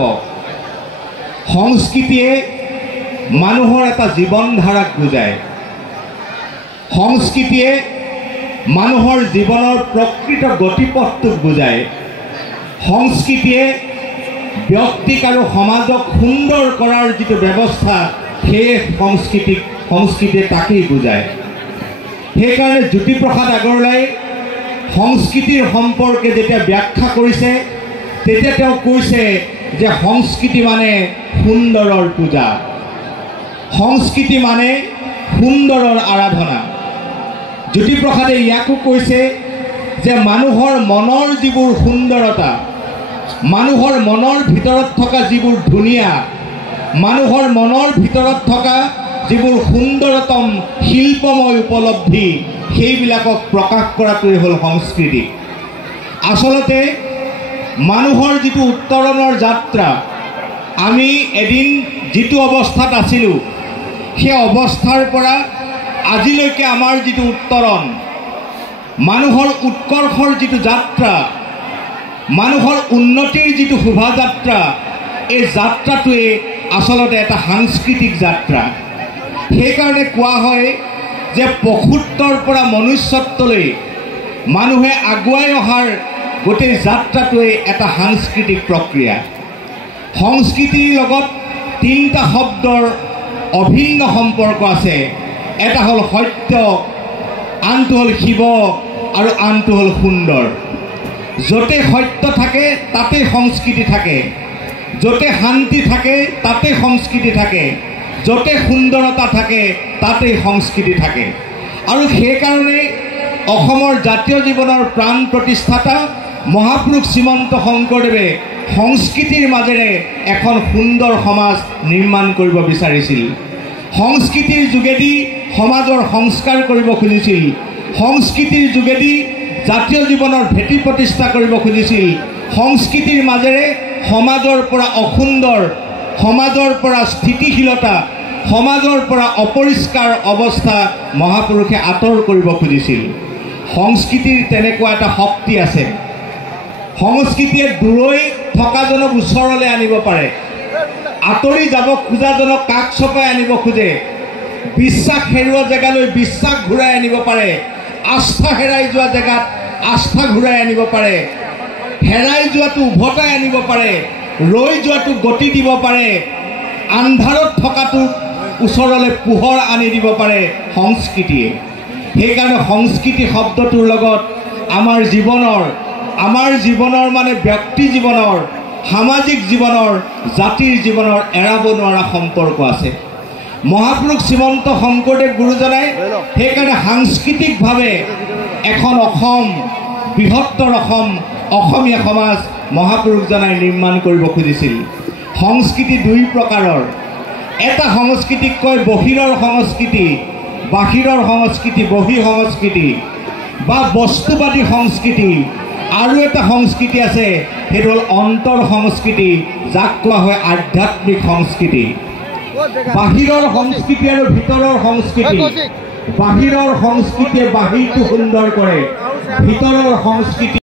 ৰূপক সংস্কৃতিয়ে মানুহৰ এটা জীৱনধাৰাক বুজায় সংস্কৃতিয়ে মানুহৰ জীৱনৰ প্ৰকৃত গতিপথটোক বুজায় সংস্কৃতিয়ে ব্যক্তিক আৰু সমাজক সুন্দৰ কৰাৰ যিটো ব্যৱস্থা সেই সংস্কৃতিয়ে তাকেই বুজায় সেইকাৰণে জ্যোতিপ্ৰসাদ আগৰৱালাই সংস্কৃতিৰ সম্পৰ্কে যেতিয়া ব্যাখ্যা কৰিছে তেতিয়া তেওঁ কৈছে যে সংস্কৃতি মানে সুন্দৰৰ পূজা সংস্কৃতি মানে সুন্দৰৰ আৰাধনা জ্যোতিপ্ৰসাদে ইয়াকো কৈছে যে মানুহৰ মনৰ যিবোৰ সুন্দৰতা মানুহৰ মনৰ ভিতৰত থকা যিবোৰ ধুনীয়া মানুহৰ মনৰ ভিতৰত থকা যিবোৰ সুন্দৰতম শিল্পময় উপলব্ধি সেইবিলাকক প্ৰকাশ কৰাটোৱে হ'ল সংস্কৃতি আচলতে মানুহৰ যিটো উত্তৰণৰ যাত্ৰা আমি এদিন যিটো অৱস্থাত আছিলোঁ সেই অৱস্থাৰ পৰা আজিলৈকে আমাৰ যিটো উত্তৰণ মানুহৰ উৎকৰ্ষৰ যিটো যাত্ৰা মানুহৰ উন্নতিৰ যিটো শোভাযাত্ৰা এই যাত্ৰাটোৱে আচলতে এটা সাংস্কৃতিক যাত্ৰা সেইকাৰণে কোৱা হয় যে পশুত্বৰ পৰা মনুষ্যত্বলৈ মানুহে আগুৱাই অহাৰ গোটেই যাত্ৰাটোৱে এটা সাংস্কৃতিক প্ৰক্ৰিয়া সংস্কৃতিৰ লগত তিনিটা শব্দৰ অভিন্ন সম্পৰ্ক আছে এটা হ'ল সত্য আনটো হ'ল শিৱ আৰু আনটো হ'ল সুন্দৰ য'তে সত্য থাকে তাতে সংস্কৃতি থাকে য'তে শান্তি থাকে তাতে সংস্কৃতি থাকে য'তে সুন্দৰতা থাকে তাতে সংস্কৃতি থাকে আৰু সেইকাৰণে অসমৰ জাতীয় জীৱনৰ প্ৰাণ প্ৰতিষ্ঠাতা মহাপুৰুষ শ্ৰীমন্ত শংকৰদেৱে সংস্কৃতিৰ মাজেৰে এখন সুন্দৰ সমাজ নিৰ্মাণ কৰিব বিচাৰিছিল সংস্কৃতিৰ যোগেদি সমাজৰ সংস্কাৰ কৰিব খুজিছিল সংস্কৃতিৰ যোগেদি জাতীয় জীৱনৰ ভেটি প্ৰতিষ্ঠা কৰিব খুজিছিল সংস্কৃতিৰ মাজেৰে সমাজৰ পৰা অসুন্দৰ সমাজৰ পৰা স্থিতিশীলতা সমাজৰ পৰা অপৰিষ্কাৰ অৱস্থা মহাপুৰুষে আঁতৰ কৰিব খুজিছিল সংস্কৃতিৰ তেনেকুৱা এটা শক্তি আছে সংস্কৃতিয়ে দূৰৈ থকাজনক ওচৰলৈ আনিব পাৰে আঁতৰি যাব খোজাজনক কাষ চপাই আনিব খোজে বিশ্বাস হেৰুৱা জেগালৈ বিশ্বাস ঘূৰাই আনিব পাৰে আস্থা হেৰাই যোৱা জেগাত আস্থা ঘূৰাই আনিব পাৰে হেৰাই যোৱাটো উভতাই আনিব পাৰে ৰৈ যোৱাটো গতি দিব পাৰে আন্ধাৰত থকাটো ওচৰলৈ পোহৰ আনি দিব পাৰে সংস্কৃতিয়ে সেইকাৰণে সংস্কৃতি শব্দটোৰ লগত আমাৰ জীৱনৰ মানে ব্যক্তি জীৱনৰ সামাজিক জীৱনৰ জাতিৰ জীৱনৰ এৰাব নোৱাৰা সম্পৰ্ক আছে মহাপুৰুষ শ্ৰীমন্ত শংকৰদেৱ গুৰুজনাই সেইকাৰণে সাংস্কৃতিকভাৱে এখন অসম বৃহত্তৰ অসমীয়া সমাজ মহাপুৰুষজনাই নিৰ্মাণ কৰিব খুজিছিল সংস্কৃতি দুই প্ৰকাৰৰ এটা সংস্কৃতিক কয় বহিৰৰ সংস্কৃতি বাহিৰৰ সংস্কৃতি বহি সংস্কৃতি বা বস্তুবাদী সংস্কৃতি আৰু এটা সংস্কৃতি আছে সেইটো হ'ল অন্তৰ সংস্কৃতি যাক কোৱা হয় আধ্যাত্মিক সংস্কৃতি বাহিৰৰ সংস্কৃতি আৰু ভিতৰৰ সংস্কৃতি বাহিৰৰ সংস্কৃতিয়ে বাহিৰটো সুন্দৰ কৰে ভিতৰৰ সংস্কৃতি